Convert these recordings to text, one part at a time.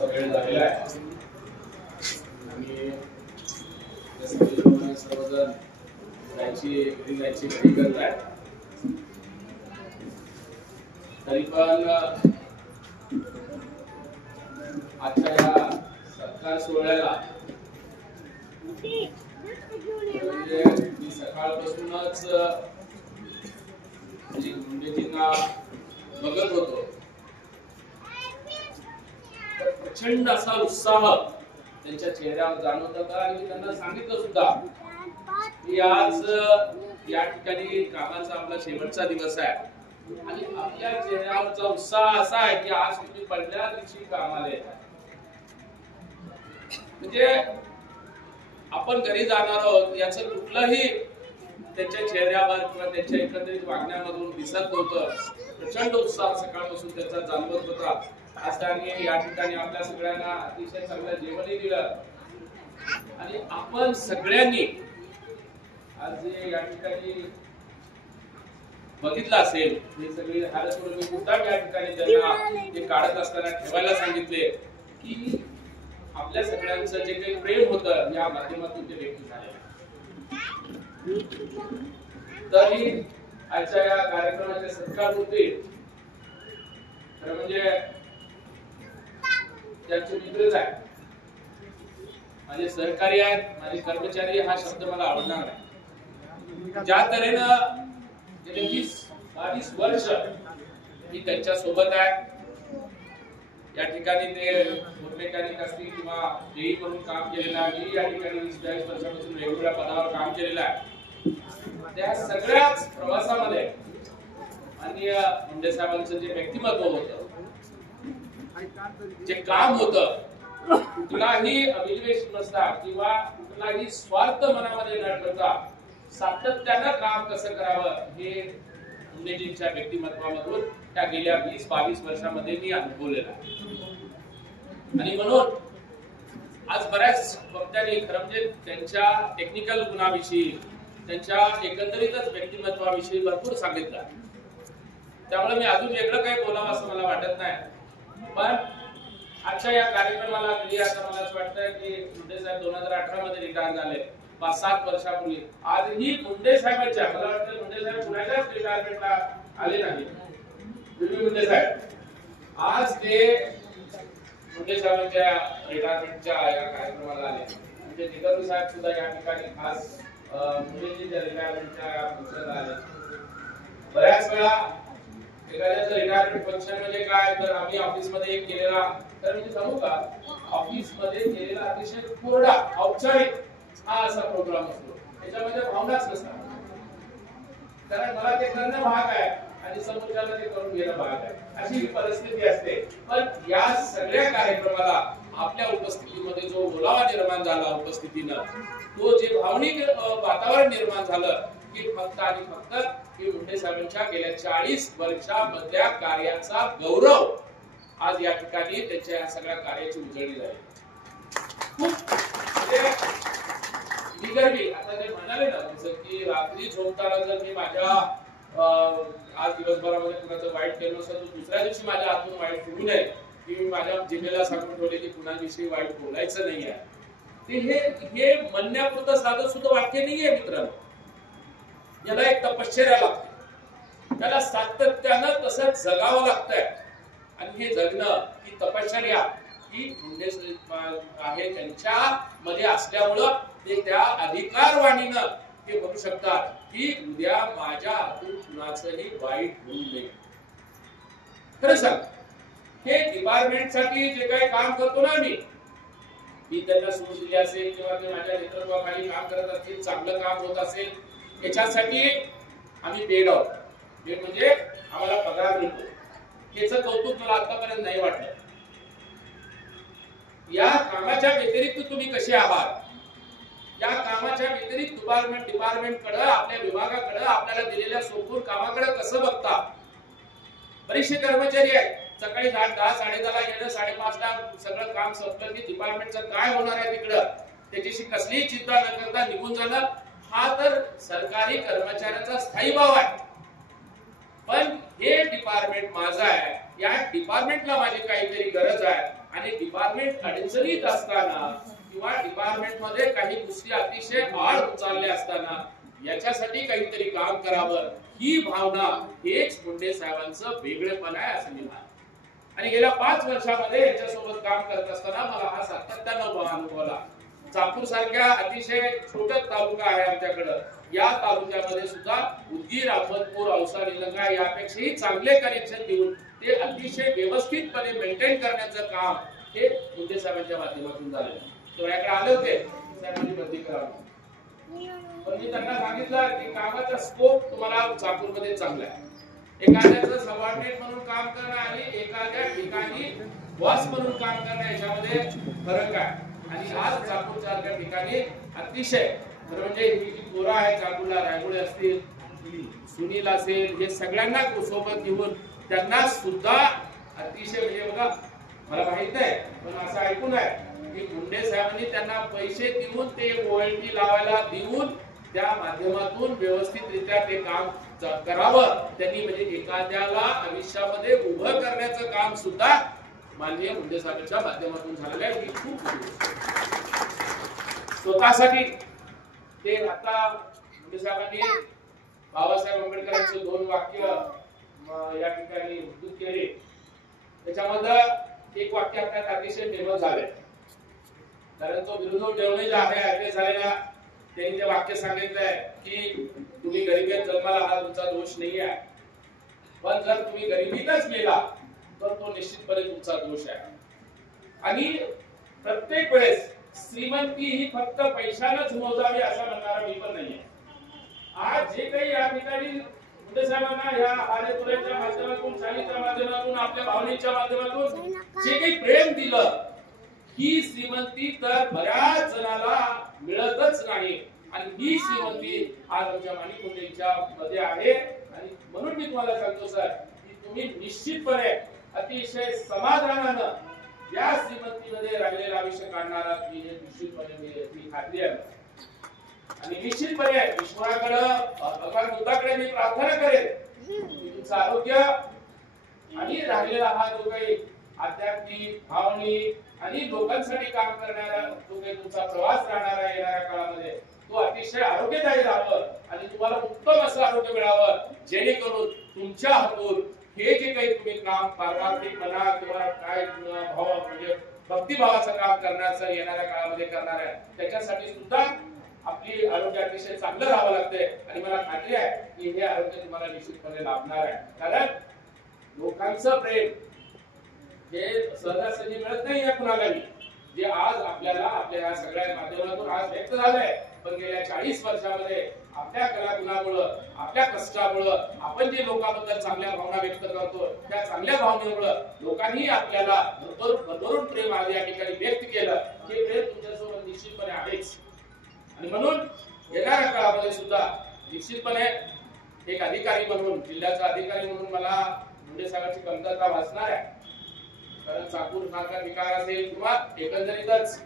वेळ झालेला आहे आणि सर्वजण जायची घडी करत आहे. तरी पण आजच्या या सत्कार सोहळ्याला म्हणजे मी सकाळपासूनच गुंडेजींना बघत होतो. प्रचंड असा उत्साह त्यांच्या चेहऱ्यावर जाणवत होता आणि त्यांना सांगितलं सुद्धा की आज या ठिकाणी कामाचा आपला शेवटचा दिवस आहे आणि आपल्या चेहऱ्यावरचा उत्साह असा आहे की आज तुम्ही पहिल्या दिवशी कामाला येता. म्हणजे आपण घरी जाणार आहोत याचं कुठलंही त्यांच्या चेहऱ्यावर किंवा त्यांच्या एकंदरीत वागण्यामधून दिसत नव्हतं. प्रचंड उत्साह सकाळपासून त्याचा जाणवत होता. आज त्यांनी या ठिकाणी आपल्या सगळ्यांना अतिशय चांगलं जेवणही दिलं आणि आपण सगळ्यांनी आज जे या ठिकाणी बघितलं असेल हे सगळी हालस्वरूपी सुद्धा या ठिकाणी त्यांना ते काढत असताना ठेवायला सांगितले की आपल्या सगळ्यांचं जे काही प्रेम होतं या माध्यमातून ते व्यक्त झाले. तरी आजच्या या कार्यक्रमाचे सत्कार होते खरं म्हणजे त्यांचे मित्रच आहेत, माझे सहकारी आहेत, माझे कर्मचारी हा शब्द मला आवडणार नाही. ज्या तऱ्हेनं गेले 20-22 वर्ष मी त्यांच्या सोबत आहे. या ठिकाणी ते मेकॅनिक असतील किंवा जेई म्हणून काम केलेलं आहे. मी या ठिकाणी 20-22 वर्षापासून वेगवेगळ्या पदावर काम केलेलं आहे. त्या सगळ्याच प्रवासामध्ये आणि मुंडे साहेबांचं जे व्यक्तिमत्व होतं, जे काम होतं, कुठलाही अभिनिवेश नसता किंवा कुठलाही स्वार्थ मनामध्ये न ठेवता सातत्यानं काम कसं करावं हे मुंडेजींच्या व्यक्तिमत्वामधून त्या गेल्या 20-22 वर्षामध्ये मी अनुभवलेलं आहे. आणि म्हणून आज बऱ्याच वक्त्यांनी खरं म्हणजे त्यांच्या टेक्निकल गुणाविषयी, त्यांच्या एकंदरीतच व्यक्तिमत्वाविषयी भरपूर सांगितलं. त्यामुळे मी अजून वेगळं काही बोलावं असं मला वाटत नाही. पण आजच्या या कार्यक्रमाला आता मला असं वाटतंय की मुंडे साहेब 2018 मध्ये रिटायर झाले, 5-7 वर्षापूर्वी. आजही मुंडे साहेबांच्या, मला वाटतं मुंडे साहेब पुण्याच्याच रिटायरमेंटला आले नाही, मुंडे साहेब आज ते मुंडे साहेबांच्या रिटायरमेंटच्या या कार्यक्रमाला आले. म्हणजे निगम साहेब सुद्धा या ठिकाणी खास मुंडेजींच्या रिटायरमेंटच्या फंक्शनला आले. बऱ्याच वेळा एखाद्याचं रिटायरमेंट फंक्शन म्हणजे काय, तर आम्ही ऑफिसमध्ये एक केलेला, तर मी सांगू का, ऑफिसमध्ये केलेला अतिशय कोरडा औपचारिक हा असा प्रोग्राम असतो. त्याच्यामध्ये भावनाच नसतात. कारण मला ते करणं भाग आहे आणि समोरच्याला ते करून घेणं भाग आहे, अशी परिस्थिती असते. पण या सगळ्या कार्यक्रमाला आपल्या उपस्थितीमध्ये जो बोलावा निर्माण झाला, उपस्थितीनं तो जे भावनिक वातावरण निर्माण झालं की फक्त आणि फक्त की मुंडे साहेबांच्या गेल्या 40 वर्षांमधल्या कार्याचा गौरव आज या ठिकाणी त्यांच्या या सगळ्या कार्याची उजळणी झाली. खूप निगर्वी आता ते म्हणाले ना जसं की रात्री झोपताना जर मी माझ्या आज दिवसभरामध्ये कुणाचं वाईट केलं नसतं तर दुसऱ्या दिवशी माझ्या हातून वाईट होऊ नये की मी माझ्या जिमेला सांगून ठेवले की कुणाविषयी वाईट बोलायचं नाही आहे. हे म्हणण्यापुरतं साधं सुद्धा वाक्य नाहीये मित्रांनो. याला एक तपश्चर्या लागते, त्याला सातत्यानं तसं जगावं लागतंय. आणि हे जगणं, ही तपश्चर्या ही मुंडे आहे त्यांच्या मध्ये असल्यामुळं ते त्या अधिकारवाणीनं ते म्हणू शकतात की उद्या माझ्या हातून कुणाचंही वाईट होऊ नये. खरं सांग, हे डिपार्टमेंटसाठी जे काही काम करतो ना मी त्यांना सूट दिली असेल किंवा ते माझ्या नेतृत्वाखाली काम करत असतील, चांगलं काम होत असेल, याच्यासाठी आम्ही पेड आहोत. पेड म्हणजे आम्हाला पगार मिळतो. याचं कौतुक मला आतापर्यंत नाही वाटलं. या कामाच्या व्यतिरिक्त तुम्ही कसे आहात, या कामाच्या व्यतिरिक्त डिपार्टमेंटकडे, आपल्या विभागाकडे, आपल्याला दिलेल्या सोपून कामाकडे कसं बघता. बरेचसे कर्मचारी आहेत, सकाळी 10, 10:30 येणं, 5:30ला सगळं काम संपलं की डिपार्टमेंटचं काय होणार आहे तिकडं त्याच्याशी कसलीही चिंता न करता निघून जाणं, हा तर सरकारी कर्मचाऱ्याचा स्थायी भाव आहे. पण हे डिपार्टमेंट डिपार्टमेंट माझं आहे, या डिपार्टमेंटला माझी काहीतरी गरज आहे आणि डिपार्टमेंट अडचणीत असताना किंवा डिपार्टमेंट मध्ये काही गोष्टी अतिशय आड उचलले असताना याच्यासाठी काहीतरी काम करावं, ही भावना हेच मुंडे साहेबांचं वेगळेपण आहे असं मी मानतो. आणि गेल्या 5 वर्षामध्ये याच्यासोबत काम करत असताना मला हा सातत्यानं अनुभवला. चाकूर सारख्या अतिशय छोटा तालुका आहे आमच्याकडं, या तालुक्यामध्ये सुद्धा उदगीर, अहमदपूर, औसा, निलंगा यापेक्षाही चांगले कनेक्शन देऊन ते अतिशय व्यवस्थितपणे मेंटेन करण्याचं काम हे मुंडे साहेबांच्या माध्यमातून झालं. माझ्याकडे आले होते, साहेबांनी बंदी करावी, पण मी त्यांना सांगितलं की कामाचा स्कोप तुम्हाला चाकूरमध्ये चांगला आहे. एखाद्याचं सबऑर्डिनेट म्हणून काम करणं आणि एखाद्या ठिकाणी बॉस म्हणून काम करणं याच्यामध्ये फरक आहे. आणि आज चाकूर सारख्या ठिकाणी अतिशय म्हणजे ही जी पोरं आहे चाकूरला, रायगुडे असतील, सुनील असेल, हे सगळ्यांना सोबत घेऊन त्यांना सुद्धा अतिशय म्हणजे बघा, मला माहित नाही पण असं ऐकून आहे की मुंडे साहेबांनी त्यांना पैसे देऊन ते ओएलटी लावायला देऊन त्या माध्यमातून व्यवस्थितरित्या ते काम करावं. त्यांनी म्हणजे एखाद्याला आयुष्यामध्ये उभं करण्याचं काम सुद्धा माननीय मुंडे साहेबांच्या माध्यमातून झालेलं आहे. ही खूप स्वतःसाठी ते आता मुंडे साहेबांनी बाबासाहेब आंबेडकरांचे 2 वाक्य या ठिकाणी उद्धृत केले. त्याच्यामध्ये एक वाक्य आपल्याला अतिशय फेमस झाले, कारण तो विरोधी ठेवणे जे आहे ऐकले झालेला, त्यांनी ते वाक्य सांगितलंय की तुम्ही गरिबीत जन्माला हा तुमचा दोष नाही आहे, पण जर तुम्ही गरिबीतच मेला तर तो निश्चितपणे तुमचा दोष आहे. आणि प्रत्येक वेळेस श्रीमंती ही फक्त पैशानच मोजावी असं म्हणणारा मी पण नाहीये. आज जे काही या ठिकाणी मुंडे साहेबांना या आरेतुऱ्याच्या माध्यमातून, शालीच्या माध्यमातून, आपल्या भावनेच्या माध्यमातून जे काही प्रेम दिलं, ही श्रीमंती तर बऱ्याच जणाला मिळतच नाही. आणि ही श्रीमंती आज आमच्या माणिक मुंडेंच्या मध्ये आहे. आणि म्हणून मी तुम्हाला सांगतो सर की तुम्ही निश्चितपणे अतिशय समाधानानं या श्रीमंतीमध्ये राहिलेलं आयुष्य काढणार आहात, ही निश्चितपणे मी खात्री आहे. आणि निश्चितपणे ईश्वराकडे, भगवान बुद्धाकडे मी प्रार्थना करेन की तुमचं आरोग्य आणि राहिलेला हा जो काही आध्यात्मिक, भावनिक आणि लोकांसाठी काम करणारा जो काही तुमचा प्रवास राहणार आहे येणाऱ्या काळामध्ये, तो अतिशय आरोग्यदायी राहावं आणि तुम्हाला उत्तम असं आरोग्य मिळावं, जेणेकरून तुमच्या हातून हे जे काही तुम्ही काम पारमार्थिक म्हणा किंवा काय भाव म्हणजे भक्तिभावाचं काम करण्याचं येणाऱ्या काळामध्ये करणार आहे, त्याच्यासाठी सुद्धा आपली आरोग्य अतिशय चांगलं राहावं लागतंय. आणि मला खात्री आहे की हे आरोग्य तुम्हाला निश्चितपणे लाभणार आहे. कारण लोकांचं प्रेम हे सहजासहजी मिळत नाही या कुणालाही, जे आज आपल्याला आपल्या या सगळ्या माध्यमातून आज व्यक्त झालंय. पण गेल्या 40 वर्षामध्ये आपल्या कलागुणामुळं, आपल्या कष्टामुळं, आपण जे लोकांबद्दल चांगल्या भावना व्यक्त करतो, त्या चांगल्या भावनेमुळं लोकांनी आपल्याला भरभरून प्रेम आज या ठिकाणी व्यक्त केलं. हे प्रेम तुमच्यासोबत निश्चितपणे आहेच. आणि म्हणून येणाऱ्या काळामध्ये सुद्धा निश्चितपणे एक अधिकारी म्हणून, जिल्ह्याचा अधिकारी म्हणून मला मुंडे साहेबांची कमतरता भासणार आहे. कारण चाकूर सारखा ठिकाण असेल किंवा एकंदरीतच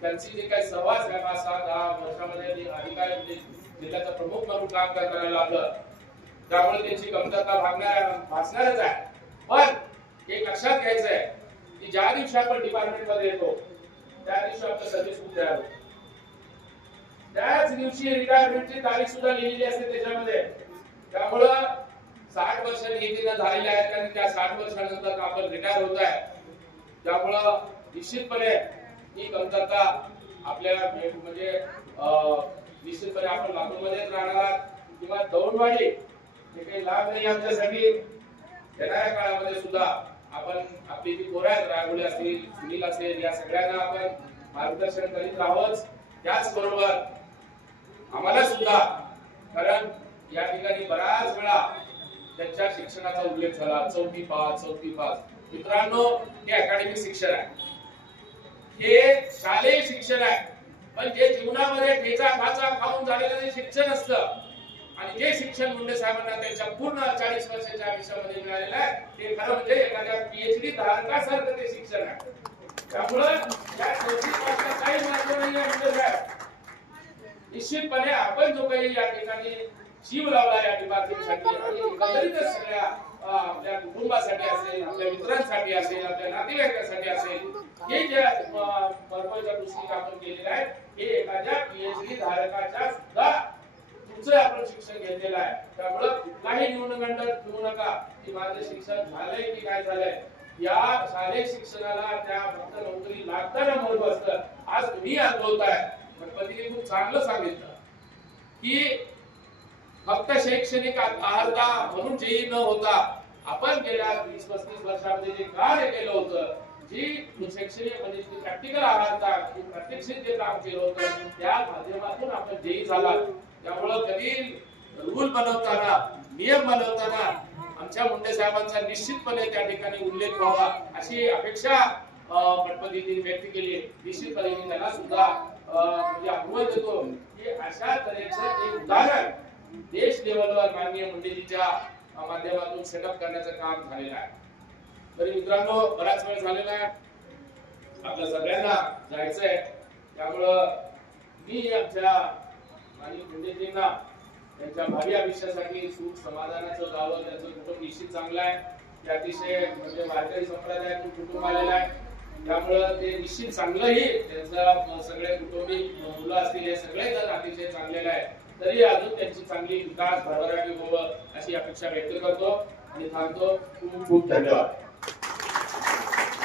त्यांची जी काही सहवास आहे 5-6 वर्षामध्ये अधिकारी म्हणजे जिल्ह्याचा प्रमुख म्हणून काम करताना लागलं, त्यामुळे त्यांची कमतरता भासणारच आहे. पण एक लक्षात घ्यायचं आहे की ज्या दिवशी आपण डिपार्टमेंट मध्ये येतो त्या दिवशी आपलं सर्व्हिस बुक तयार होतं, त्याच दिवशी रिटायरमेंटची तारीख सुद्धा लिहिलेली असते त्याच्यामध्ये. त्यामुळं 60 वर्ष निधीला झालेले आहेत आणि त्या 60 वर्षानंतर आपण रिटायर होत आहे. त्यामुळं निश्चितपणे ही कमतरता आपल्या म्हणजे निश्चितपणे आपण लातूरमध्येच राहणार किंवा दौंडवाडी हे काही लाभ नाही आमच्यासाठी. येणाऱ्या काळामध्ये सुद्धा आपण आपली जी पोरं आहेत, रायगुडे असतील, सुनील असेल, या सगळ्यांना आपण मार्गदर्शन करीत राहावंच. त्याचबरोबर आम्हाला सुद्धा, कारण या ठिकाणी बऱ्याच वेळा त्यांच्या शिक्षणाचा उल्लेख झाला, 4थी पास. मित्रांनो, हे अकॅडमिक शिक्षण आहे, हे शालेय शिक्षण आहे. पण जे जीवनामध्ये ठेचा खाचा खाऊन झालेलं जे शिक्षण असतं आणि जे शिक्षण मुंडे साहेबांना त्यांच्या पूर्ण 40 वर्षाच्या आयुष्यामध्ये मिळालेलं आहे, ते खरं म्हणजे एखाद्या PhD धारकासारखं ते शिक्षण आहे. त्यामुळे या 4थी पासला काही महत्व नाही आहे मुंडे साहेब. निश्चितपणे आपण जो काही या ठिकाणी जीव लावला या डिपार्टमेंटसाठी आणि एकंदरीतच सगळ्या आपल्या कुटुंबासाठी असेल, आपल्या मित्रांसाठी असेल, आपल्या नातेवाईकांसाठी असेल, हे जे पर्पजच्या दृष्टीने आपण केलेलं आहे हे एखाद्या पीएचडी धारकाच्या सुद्धा तुमचं आपण शिक्षण घेतलेलं आहे. त्यामुळे कुठलाही न्यूनगंड ठेवू नका की माझं शिक्षण झालंय की काय झालंय. या शालेय शिक्षणाला त्या फक्त नोकरी लागताना महत्व असतं. आज तुम्ही अनुभवताय. गणपतीने खूप चांगलं सांगितलं की फक्त शैक्षणिक अर्हता म्हणून जेई न होता आपण गेल्या 20-35 वर्षामध्ये जे कार्य केलं होतं, जी शैक्षणिक म्हणजे प्रॅक्टिकल अर्हता प्रात्यक्षिक जे काम केलं होतं त्या माध्यमातून आपण जेई झाला. त्यामुळे कधी रूल बनवताना नियम बनवताना आमच्या मुंडे साहेबांचा निश्चितपणे त्या ठिकाणी उल्लेख व्हावा अशी अपेक्षा गणपतींनी व्यक्त केली. निश्चितपणे मी त्यांना सुद्धा म्हणजे आव्हान देतो की अशा तऱ्हेचं एक उदाहरण देश लेवलवर माननीय मुंडेजीच्या माध्यमातून सेटअप करण्याचं काम झालेलं आहे. तरी मित्रांनो बराच वेळ झालेला आहे, आपल्या सगळ्यांना जायचंय. त्यामुळं मी आमच्या माननीय मुंडेजींना त्यांच्या भावी आयुष्यासाठी सुख समाधानाचं जावं, त्यांचं कुटुंब निश्चित चांगलं आहे. ते अतिशय म्हणजे वारकरी संप्रदायातून कुटुंब आलेलं आहे. त्यामुळं ते निश्चित चांगलंही त्यांचं सगळे कुटुंबी मुलं असतील हे सगळे जण अतिशय चांगलेलं आहे. तरी अजून त्यांची चांगली विकास भरभराटी व्हावं अशी अपेक्षा व्यक्त करतो आणि थांबतो. खूप खूप धन्यवाद.